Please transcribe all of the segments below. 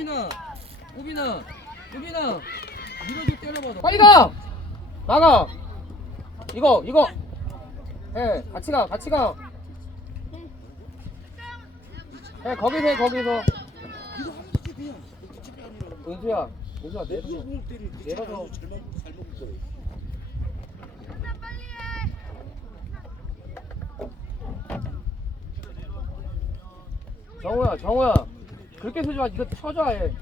우빈아 우빈아 우빈아 밀어줘 때려봐 빨리 가! 나가! 이거, 이거! 예, 같이 가, 같이 가. 예, 거기서 해, 거기서. 이거 그냥. 뒤집이 아니라. 은수야, 은수야, 내 내려서. 공 때리. 내려서. 잘 먹, 잘 먹을 거야. 정우야, 정우야. 그렇게 쓰지 마. 이거 쳐줘, 해.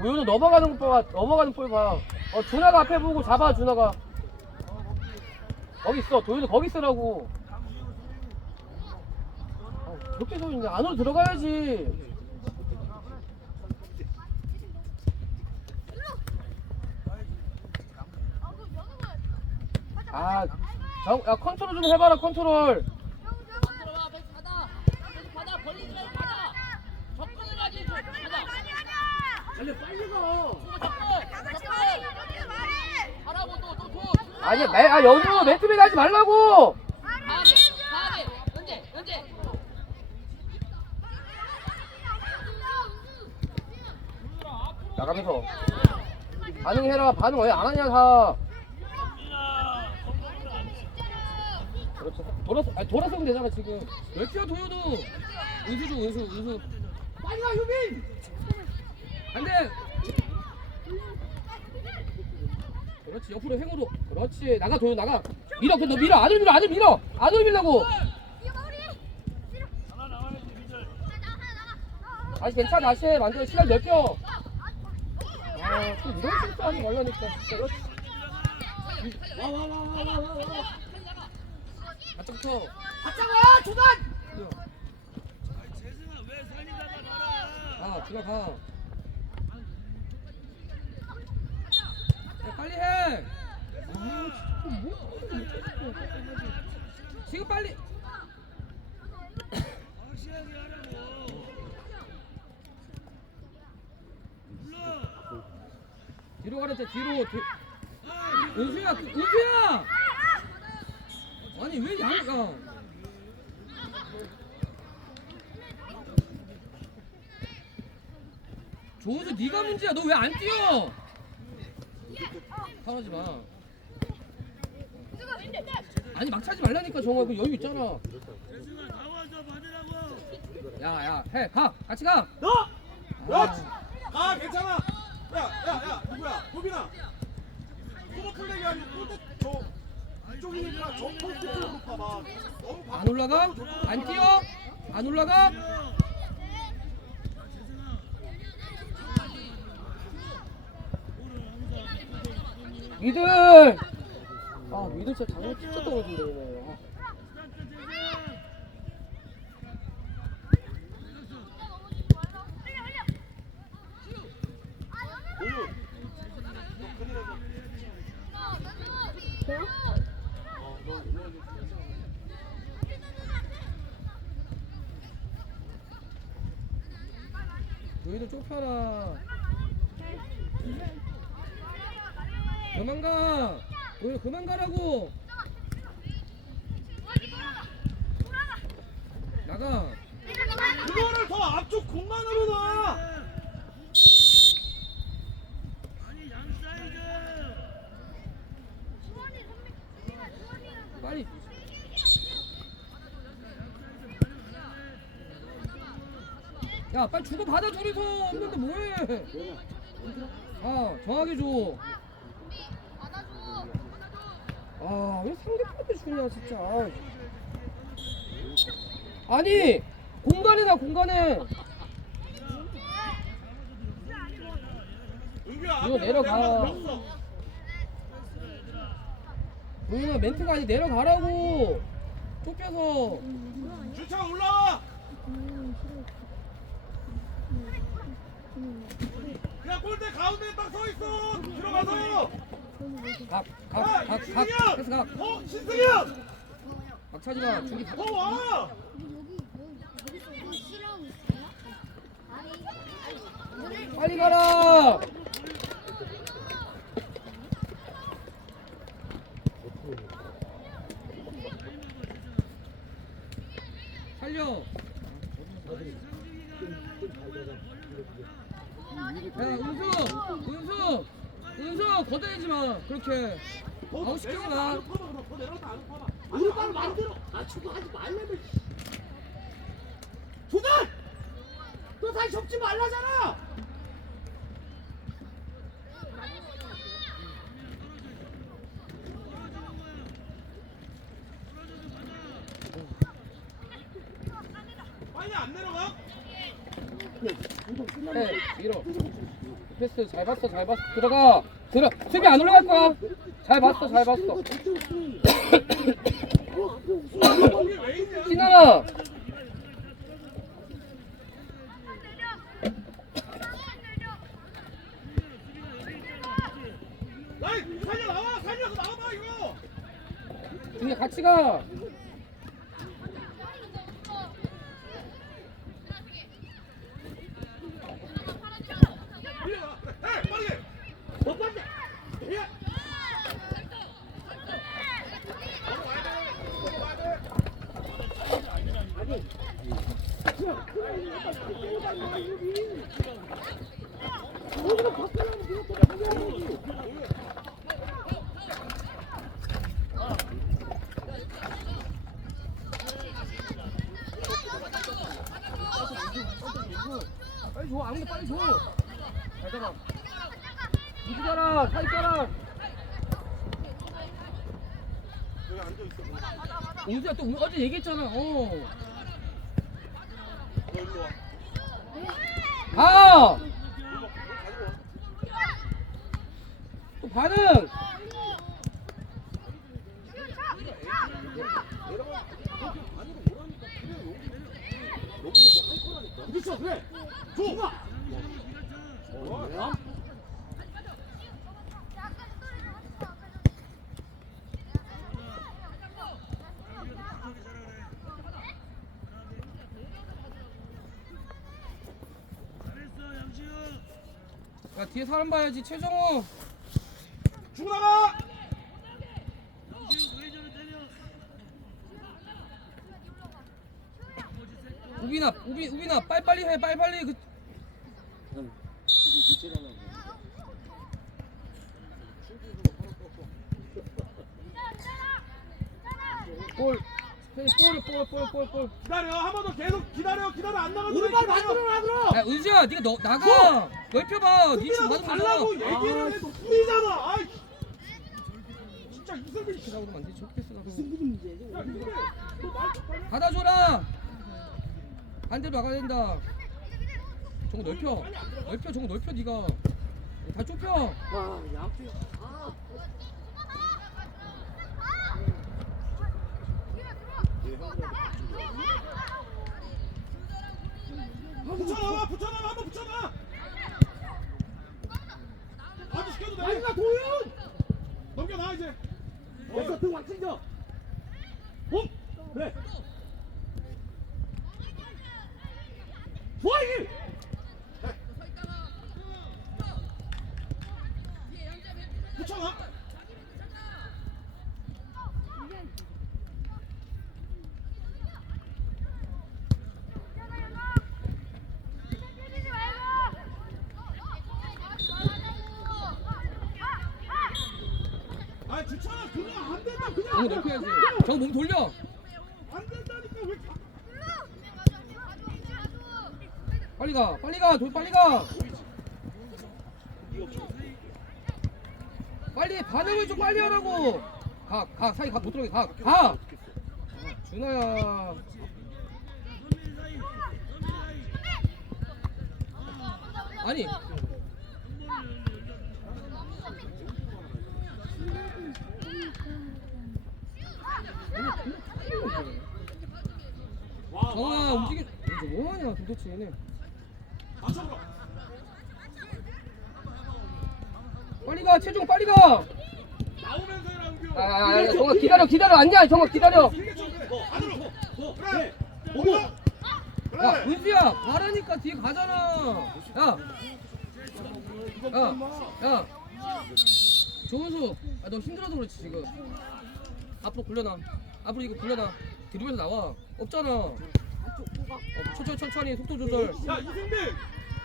우유는 넘어가는 거 봐. 넘어가는 볼 봐. 어, 준하가 앞에 보고 잡아, 준하가. 거기 있어. 도윤이 거기 있으라고. 어, 그렇게 서 있냐. 안으로 들어가야지. 아, 정, 야, 컨트롤 좀 해봐라, 컨트롤. 들어와 베이스 받아 베이스 받아 벌리지 말고 받아 접근을 하지 좀 받아 빨리 빨리 가. 아니야, 매, 아, 연우 매트맨 하지 말라고! 나가면서. 반응해라, 반응 왜 안 하냐, 다. 그렇지. 돌아서, 아니, 돌아서면 되잖아, 지금. 왜 뛰어 도효도 은수 줘 은수 은수 빨리 가 유빈. 안돼 그렇지 옆으로 행으로. 그렇지 나가 도효 나가. 밀어 그너 밀어. 안으로 밀어 안으로 밀어. 안으로 밀라고. 다시 괜찮아 다시 해. 만들어. 시간 넓혀 아좀 이런 실수 하지 말라니까. 그렇지. 와와와와와와. 바짝부터. 가자고 조단. 아 들어가 야, 빨리 해. 아, 진짜 뭐 지금 빨리. 뒤로 가랬지 뒤로. 뒤... 은수야 그, 은수야! 아니 왜 양가 조은수 네가 문제야. 너 왜 안 뛰어 사라지 마. 아니 막 차지 말라니까 정아 그 여유 있잖아. 야야 해 가. 같이 가. 너! 아, 가 괜찮아. 야야야 누구야? 도빈아. 코너 플레이 아니고 골대 저 이쪽이니까 저 골대 쪽으로 봐봐. 너무 바안 올라가? 안 뛰어? 안 올라가 미들! 아, 미들 진짜 장난 진짜 떨어진다, 이거. 도유 너 큰일 나서 어너 일로 너희도 좁혀라 그만 가. 너희 그만 가라고. 나가. 그거를 더 앞쪽 공간으로 놔. 빨리. 야 빨리 주고 받아 둘이서. 없는데 뭐해? 아 정하게 줘 아, 왜 상대편한테 주냐, 진짜. 아니, 공간에 나, 공간에. 이거 내려가. 동현아, 멘트가 아니 내려가라고. 좁혀서. 주창 올라와 그냥 골대 가운데 딱 서 있어 들어가서 각, 아, 각, 각, 각. 해서 각. 형! 어? 차지 마. 중기. 더 와! 빨리 가라. 살려. 은수 은수 은수 걷어내지 마 그렇게 아웃 시키지 마 퍼봐. 오른발 만들어. 아 저거 하지 말라면. 조단. 너 다시 접지 말라잖아. 빨리 안 내려가? 해 밀어 패스 잘 봤어 잘 봤어. 들어가. 들어. 수비 안 올라갈 거야. 잘 봤어 잘 봤어? 신하나 나이 살려 나와 살려서 나와봐 이거. 중에 같이 가 빨리 가. 해 빨리. 못 봤네. 예. 바로 와야 돼. 바로 와야 돼. 빨리 줘 아무도 빨리 줘 잘 잡아. 이기잖아 사이 따라 여기 앉아 있어. 너 웅수야 또 우- 어제 얘기했잖아. 어 일로 와. 와. 또 반응! 그렇죠 그래. 줘. 뭐야? 야 뒤에 사람 봐야지. 최정호 주고 나가. 우빈아 우빈 우빈아 빨리빨리 해 빨리빨리. 그 볼 볼 볼 볼 볼. 기다려. 한 번 더 계속 기다려. 기다려. 안 나가도 오른발 만들어라 그럼. 야 은수야 네가 너 나가. 넓혀봐. 수비라도 받은 달라고. 얘기를 해도 뿌리잖아. 아이. 진짜 이승민 씨. 나오면 안돼 좋겠어 나도. 야 이승민. 너말 똑바로. 받아줘라. 반대로 나가야 된다. 저거 넓혀. 넓혀 저거 넓혀 네가. 다 좁혀. 와 양쪽. 아. 붙여놔 붙여놔 한번 붙여놔. 아주 시켜도 돼. 아이가 도윤. 넘겨놔 이제. 됐어 등 확진져. 봄. 그래. 좋아 이게. 붙여놔. 아 주찬아 그냥 안 된다 저거 그냥. 넓혀야지 저거 몸 돌려 안 된다니까 왜? 자- 빨리 가 빨리 가 돌 빨리 가 빨리 반응을 좀 빨리 하라고 가 가 사이 가 못 들어게 가 가 준아야 아니 와. 움직이 이제 뭐하냐 도대체 얘네. 빨리 가 최종 빨리 가 나오면서 해라 은규. 아, 아, 아, 정아 기다려 기다려 앉아 정아 기다려 쳐 그래. 안으로. 뭐. 그래. 오고. 야 그래. 은수야 가라니까 뒤에 가잖아 야 야, 야, 조은수, 아, 너 힘들어서 그렇지 지금. 앞으로 굴려놔. 앞으로 이거 굴려놔. 드리블에서 나와. 없잖아. 어, 천천히 천천히 속도 조절. 야 이승민.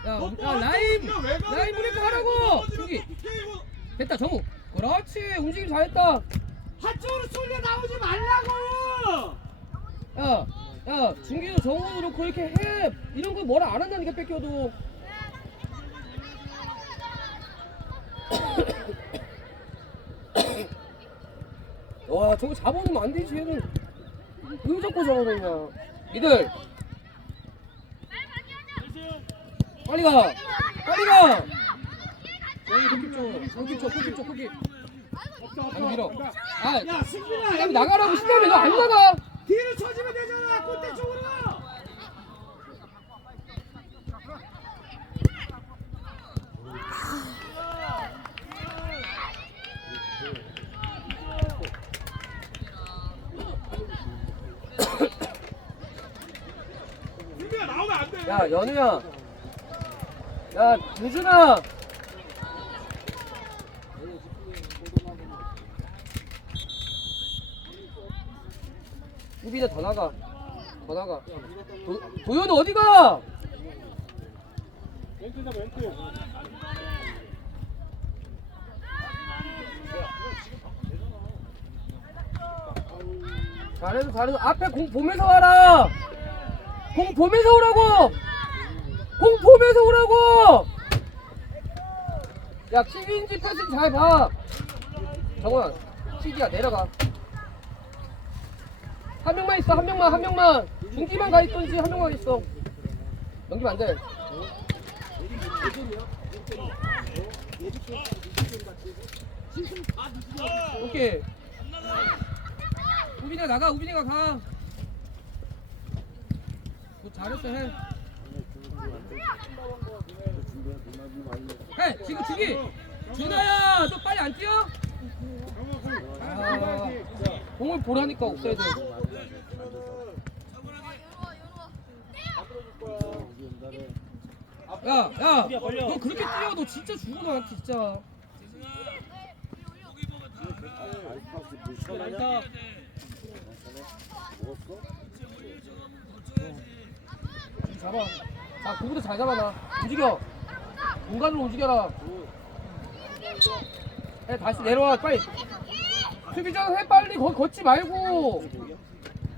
야, 너 야, 또 라인? 라인 브레이크 하라고! 이거. 됐다, 정우. 그렇지, 움직임 잘했다. 한쪽으로 쏠려 나오지 말라고. 야, 야, 중기도 정우도 그렇고 이렇게 해. 이런 거 뭐라 안 한다니까, 뺏겨도. 와, 저거 잡아놓으면 안 되지, 얘는. 왜 자꾸 잡아놓냐. 니들. 빨리 가! 빨리 가! 골킵 줘, 골킵 줘, 골킵. 없다 없다. 아니, 밀어. 아, 야 승빈아. 나가라고, 나가. 신나면 너안 나가! 뒤로 쳐지면 되잖아. 골대 쪽으로. 승비야 나오면 안 돼. 야 연우야. 야 유준아. 수비대 더 나가. 더 나가. 도, 도현우 어디가? 왼쪽이다 왼쪽. 잘해서 잘해서 앞에 공 보면서 와라 공 보면서 오라고! 공 보면서 오라고! 야 킥인지 패스인지 잘봐. 정원 킥이야 내려가. 한 명만 있어 한 명만 한 명만. 중기만 가 있던지 한 명만 있어. 넘기면 안 돼. 오케이. 우빈이가 나가. 우빈이가 가. 너 잘했어 해 해! 지금 주기! 준아야! 너 빨리 안 뛰어? 아, 공을 보라니까 옵사이드 야! 야! 너 그렇게 뛰어 너 진짜 죽어 너 진짜 잡아. 자 그거부터 잘 잡아 나 움직여. 공간으로 움직여라. 해 다시 내려와 빨리. 수비전 해 빨리. 거기 걷지 말고.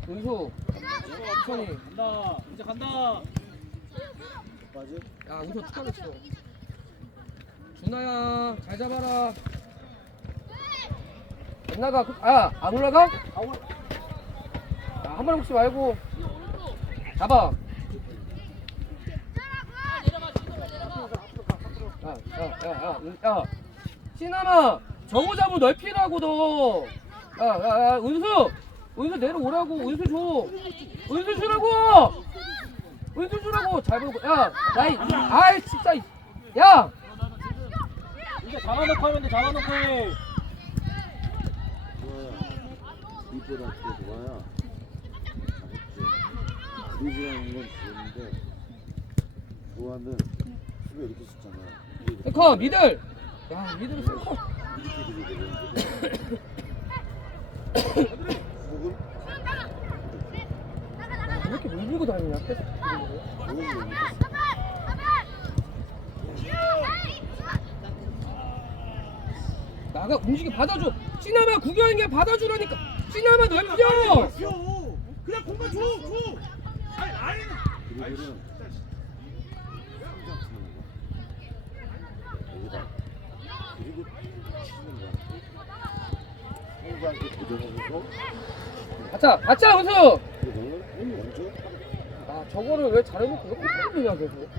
은수. 천천히. 간다. 이제 간다. 야 은수 축하했어 준아야 잘 잡아라. 안 나가. 그- 아, 안 올라가? 야한 마리 먹지 말고. 잡아 야, 야, 야, 야, 야, 신아마, 정우 잡으면 넓히라고 너. 야, 야, 야, 은수, 은수 내려오라고, 은수 줘, 은수 주라고, 은수 주라고, 잘 보고, 야, 나이, 아이 진짜, 이- 야, 이제 잡아놓고 하면 돼. 잡아놓고 해. 이보다 더 좋아야 잘했지 리브라는 건 좋은데 좋아는 수비 이렇게 썼잖아 이게 커, 미들, 야, 되는데 혹은 왜 이렇게 물고 다니냐, 패스. 혹은 못 나가 움직여 받아줘. 구경하는 게 받아주라니까. 넓혀. 귀여워. 그냥 공만 줘, 줘. 아니. 드리블은 상장 치는 거 여기다 드리블 치는 가자, 가자, 먼저 아, 저거를 왜 잘해놓고 이렇게 때리냐, 계속.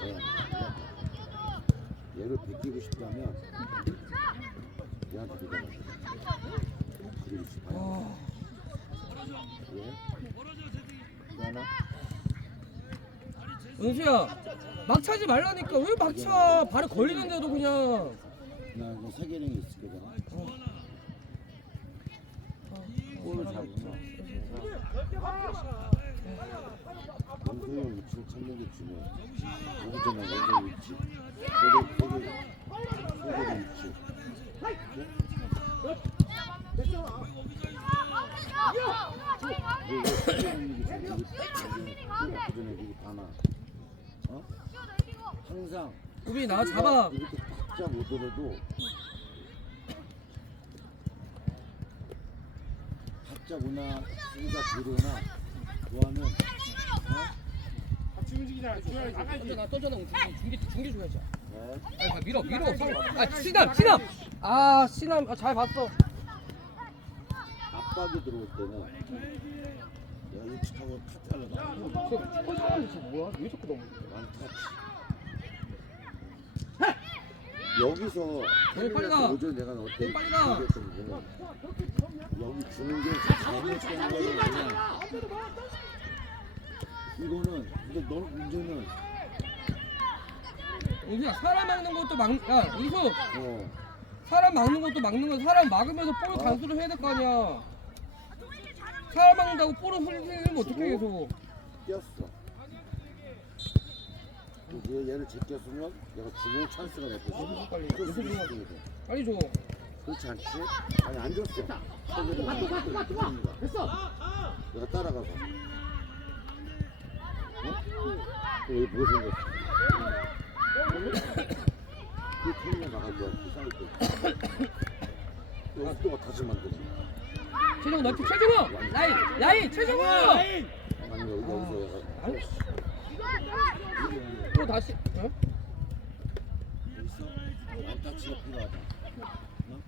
그냥 얘를 베끼고 싶다면 얘한테 도전하자 그렇지 아. 왜? 하나 은수야 막 차지 말라니까 왜 막 차? 발에 걸리는데도 그냥 나 이거 세계령이 있을 거잖아 골을 잡으면 원소형 위치를 찾는 게 중요해 오기 전에 원소 위치 소개 소개 소개 위치 왜, 왜 소개 있는 게 저기 저기 그 전에 여기 다 나? 어? 항상 우빈이 나 잡아 이렇게 박자 오더라도 박자 오나 수비가 들어오나 좋아하면 어? 같이 움직이잖아. 주현이 나가야지. 던져나 던져나 중계 중계 줘야지 네. 아 밀어 밀어. 아 신남 신남 아 신남 아, 잘 봤어. 압박이 들어올 때는 내가 예측하고 카트를 나가고 저 꼴찌하는 저 뭐야? 왜 자꾸 넘어 완타치 여기서 여기 빨리 가. 오전 내가 어때 빨리 가. 여기 주는 게 잘못된 거는 그냥 이거는 근데 너 문제는 우빈아 사람 막는 것도 막 야 이수! 어. 사람 막는 것도 막는 거 사람 막으면서 볼을 단수를 해야 될 거 아니야. 사람 막는다고 볼을 흘리면 어떻게 계속. 뛰었어 그 얘를 제꼈으면 내가 주는 찬스가 됐거든 빨리. 수비시키거든. 빨리 줘 그렇지 않지? 아니 안 줬어 또 가. 그러니까. 됐어. 내가 따라가서 어? 여기 뭐 생겼어? 그 캔에 나갈 거야 그 사이트 여기 또 다시 거야 최정우 넓히 최정우 라인 라인 최정우 아니 여기 여기서 아니 또 다시 어? 완타치가 필요하다 어?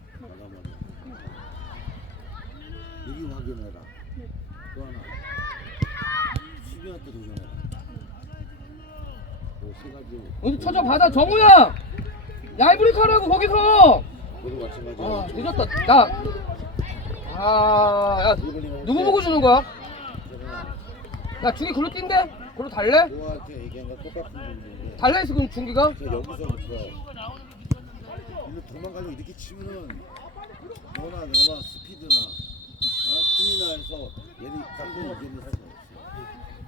여기 확인해라. 또 하나. 수비한테 도전해라. 그세 가지. 어디 쳐져받아 정우야! 얇으리 하라고 거기서! 모두 마찬가지야. 아 늦었다. 나 아 야 누구 보고 주는 거야? 야 중기 글로 뛴대 글로 달래? 너한테 얘기한 건 똑같은 부분인데. 달래 있어 그럼 중기가? 그래서 여기서부터 일로 도망가려고 이렇게 치면은 너나 너나 스피드나 어, 힘이나 해서 얘를 수가 없어